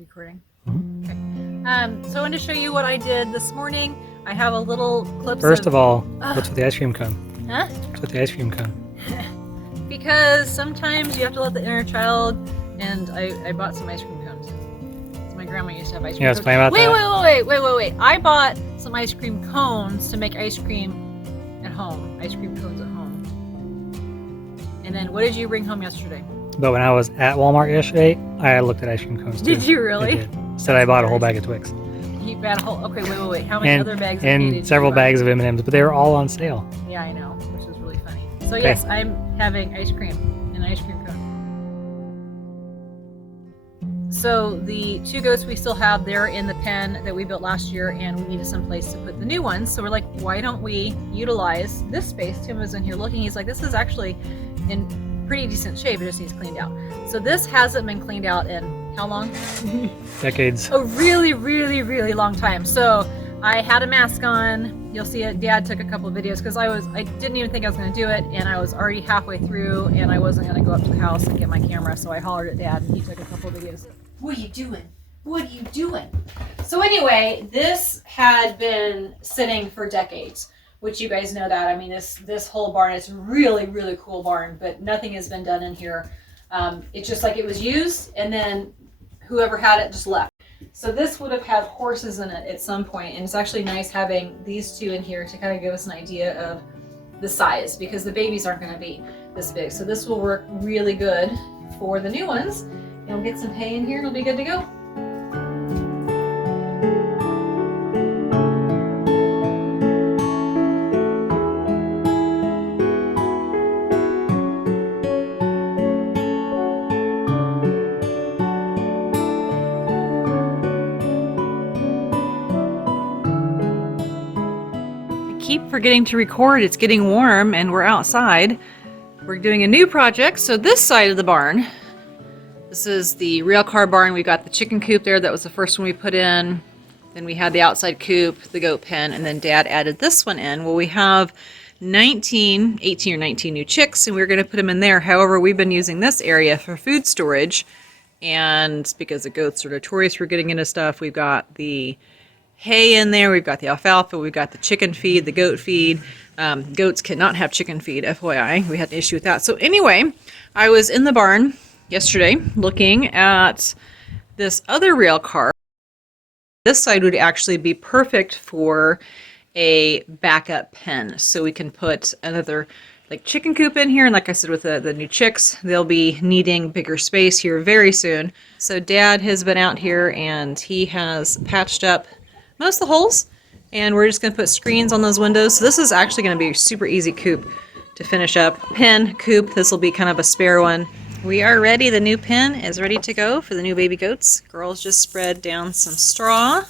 Recording. Mm-hmm. Okay. So I wanted to show you what I did this morning. I have a little clip. First of all, what's with the ice cream cone? Huh? What's with the ice cream cone? Because sometimes you have to let the inner child, and I bought some ice cream cones. So my grandma used to have ice cream Yeah, cones. explain about that. Wait. I bought some ice cream cones to make ice cream at home. Ice cream cones at home. And then what did you bring home yesterday? But when I was at Walmart yesterday, I looked at ice cream cones too. Did you really? I did. Said I bought a whole bag of Twix. You bought a whole. Okay, wait. How many other bags? And several bags of M&Ms, but they were all on sale. Yeah, I know, which is really funny. So yes, I'm having ice cream, an ice cream cone. So the two goats we still have, they're in the pen that we built last year, and we needed some place to put the new ones. So we're like, why don't we utilize this space? Tim was in here looking. He's like, this is actually in pretty decent shape. It just needs cleaned out. So this hasn't been cleaned out in how long? Decades. A really long time. So I had a mask on. You'll see it. Dad took a couple of videos because I didn't even think I was going to do it, and I was already halfway through, and I wasn't going to go up to the house and get my camera, so I hollered at Dad, and he took a couple of videos. What are you doing? What are you doing? So anyway, this had been sitting for decades, which you guys know that. I mean, this whole barn is really cool barn, but nothing has been done in here. It's just like it was used, and then whoever had it just left. So this would have had horses in it at some point, and it's actually nice having these two in here to kind of give us an idea of the size, because the babies aren't going to be this big. So this will work really good for the new ones, and we'll get some hay in here and it'll be good to go. Keep forgetting to record. It's getting warm and we're outside. We're doing a new project. So this side of the barn, this is the rail car barn. We got the chicken coop there. That was the first one we put in. Then we had the outside coop, the goat pen, and then Dad added this one in. Well, we have 18 or 19 new chicks, and we're going to put them in there. However, we've been using this area for food storage, and because the goats are notorious for getting into stuff, we've got the hay in there, we've got the alfalfa, we've got the chicken feed, the goat feed. Goats cannot have chicken feed, FYI. We had an issue with that. So anyway, I was in the barn yesterday looking at this other rail car. This side would actually be perfect for a backup pen. So we can put another like chicken coop in here. And like I said, with the new chicks, they'll be needing bigger space here very soon. So Dad has been out here and he has patched up most of the holes, and we're just going to put screens on those windows. So this is actually going to be a super easy coop to finish up. Pen, coop, this will be kind of a spare one. We are ready. The new pen is ready to go for the new baby goats. Girls just spread down some straw,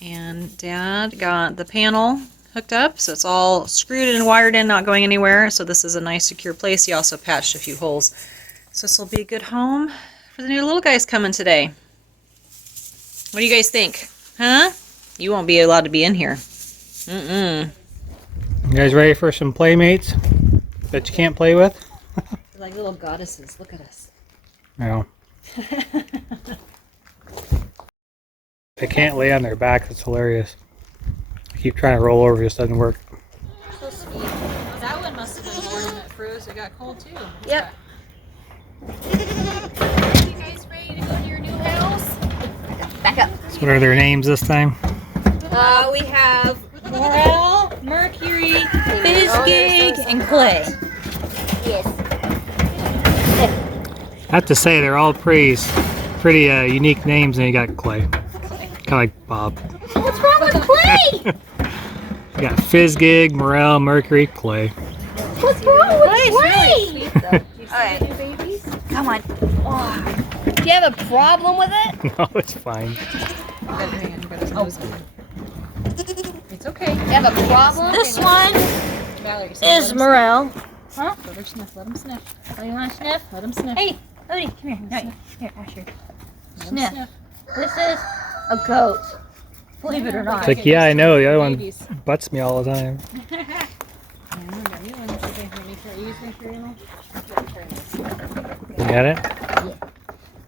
and Dad got the panel hooked up, so it's all screwed and wired in, not going anywhere. So this is a nice secure place. He also patched a few holes. So this will be a good home for the new little guys coming today. What do you guys think? Huh? You won't be allowed to be in here. You guys ready for some playmates that you can't play with? They're like little goddesses. Look at us. No. They can't lay on their back. It's hilarious. I keep trying to roll over. It just doesn't work. So sweet. That one must have been born when it froze. It got cold too. Yep. Are you guys ready to go to your new house? Back up. So what are their names this time? We have Morel, Mercury, Fishgig, and Clay. yes. I have to say they're all pretty unique names, and you got Clay. Kind of like Bob. What's wrong with Clay? You got Fizzgig, Morel, Mercury, Clay. What's wrong with Clay? Really sweet, though. Alright. Come on. Oh. Do you have a problem with it? No, it's fine. It's okay. You have a problem? This one Valerie, is Morel. Huh? Let her sniff. Let him sniff. Oh, you want to sniff? Let him sniff. Hey, Odie, come here. No, here, Asher. Let him Sniff. This is a goat. Believe it or not. It's like, yeah, I know. The other one butts me all the time. You You got it? Yeah.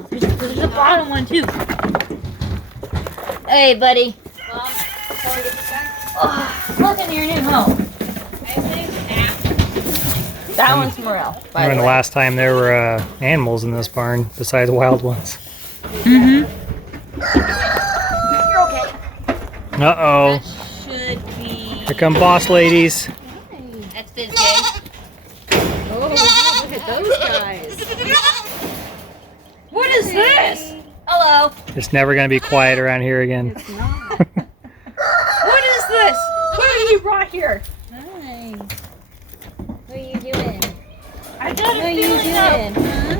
Oh, there's a bottom one too. Hey, buddy. Oh, welcome to your new home. That one's Morel. I remember the last time there were animals in this barn besides wild ones. Mm-hmm. You're okay. Uh-oh. That should be. Here come boss ladies. That's this guy. Oh, look at those guys. What is this? Hello. It's never going to be quiet around here again. It's not. What is this? What have you brought here? Hi. What are you doing? I got What are a you feeling doing? Huh?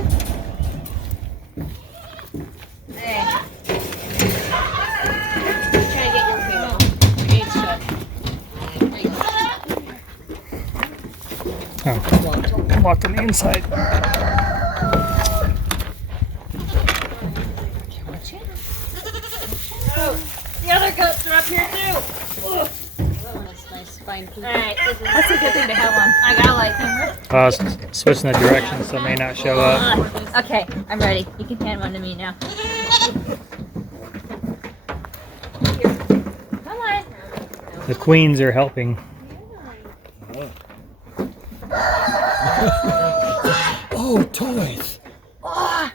Hey. Trying to get your food. It's shut. Oh, locked on the inside. The other goats are up here too. That one is nice, fine food. Alright, That's a good thing to have on. I got a light camera. I was switching the direction, so it may not show up. Okay, I'm ready. You can hand one to me now. Come on. The queens are helping. Oh, toys. Oh,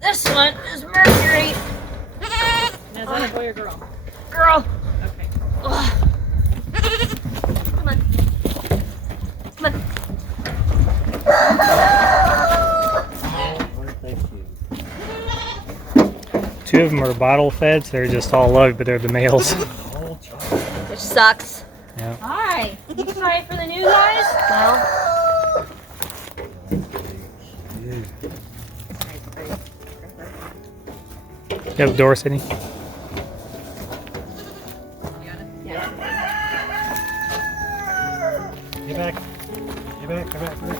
this one is Mercury. Now, is that a boy or girl? Girl. Okay. Oh. Come on. Come on. Two of them are bottle fed, so they're just all loved, but they're the males. Which sucks. Yeah. Hi. You excited for the new guys? No. You have the door, Sydney? Get back. Get back. Come back.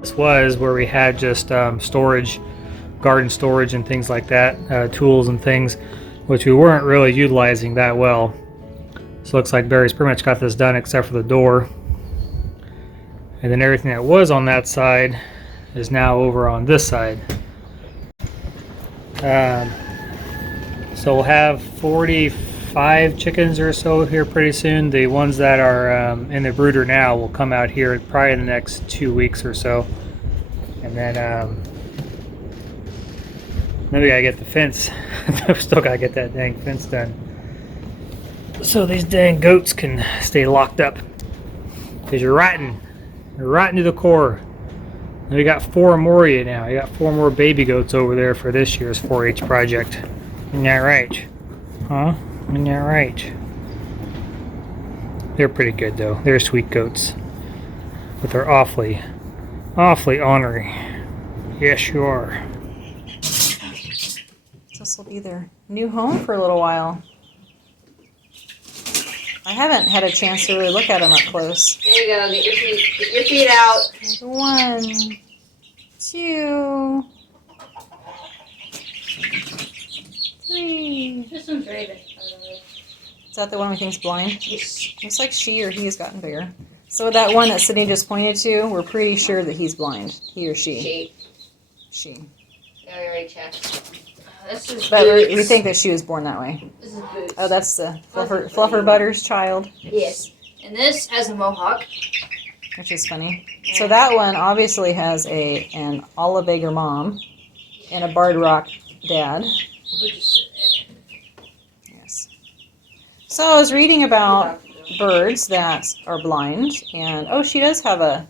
This was where we had just storage, garden storage and things like that, tools and things, which we weren't really utilizing that well. So it looks like Barry's pretty much got this done except for the door. And then everything that was on that side is now over on this side. So we'll have 45 chickens or so here pretty soon. The ones that are in the brooder now will come out here probably in the next 2 weeks or so. And then we gotta get the fence. I've still gotta get that dang fence done, so these dang goats can stay locked up. Because you're rotten to the core. And we got 4 more of you now. You got 4 more baby goats over there for this year's 4-H project. Isn't that right? Huh? Isn't that right? They're pretty good though. They're sweet goats. But they're awfully ornery. Yes, you are. This will be their new home for a little while. I haven't had a chance to really look at them up close. There you go. Get your feet out. There's 1, 2, 3. This one's Raven, by the way. Is that the one we think's blind? Yes. Looks like she or he has gotten bigger. So that one that Sydney just pointed to, we're pretty sure that he's blind. He or she. She. Yeah, we already checked. This is But we Boots. think that she was born that way. This is Boots. Oh, that's the Fluffer Butter's child, Yes. And this has a mohawk. which is funny. So that one obviously has an Olivager mom and a Barred Rock dad. We'll just sit Yes. So I was reading about birds that are blind, and oh, she does have a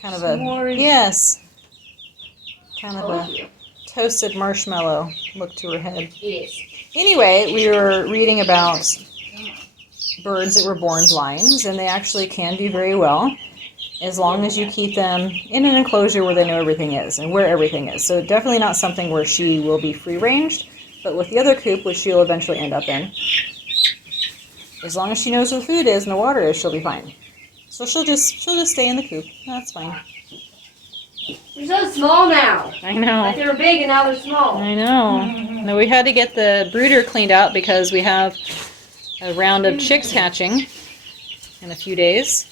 kind of a yes, kind of a toasted marshmallow look to her head. Yes. Anyway, we were reading about birds that were born blind, and they actually can do very well as long as you keep them in an enclosure where they know everything is and where everything is. So definitely not something where she will be free-ranged, but with the other coop, which she'll eventually end up in, as long as she knows where the food is and the water is, she'll be fine. So she'll just stay in the coop. That's fine. They're so small now. I know. Like they were big and now they're small. I know. No, we had to get the brooder cleaned out because we have a round of chicks hatching in a few days.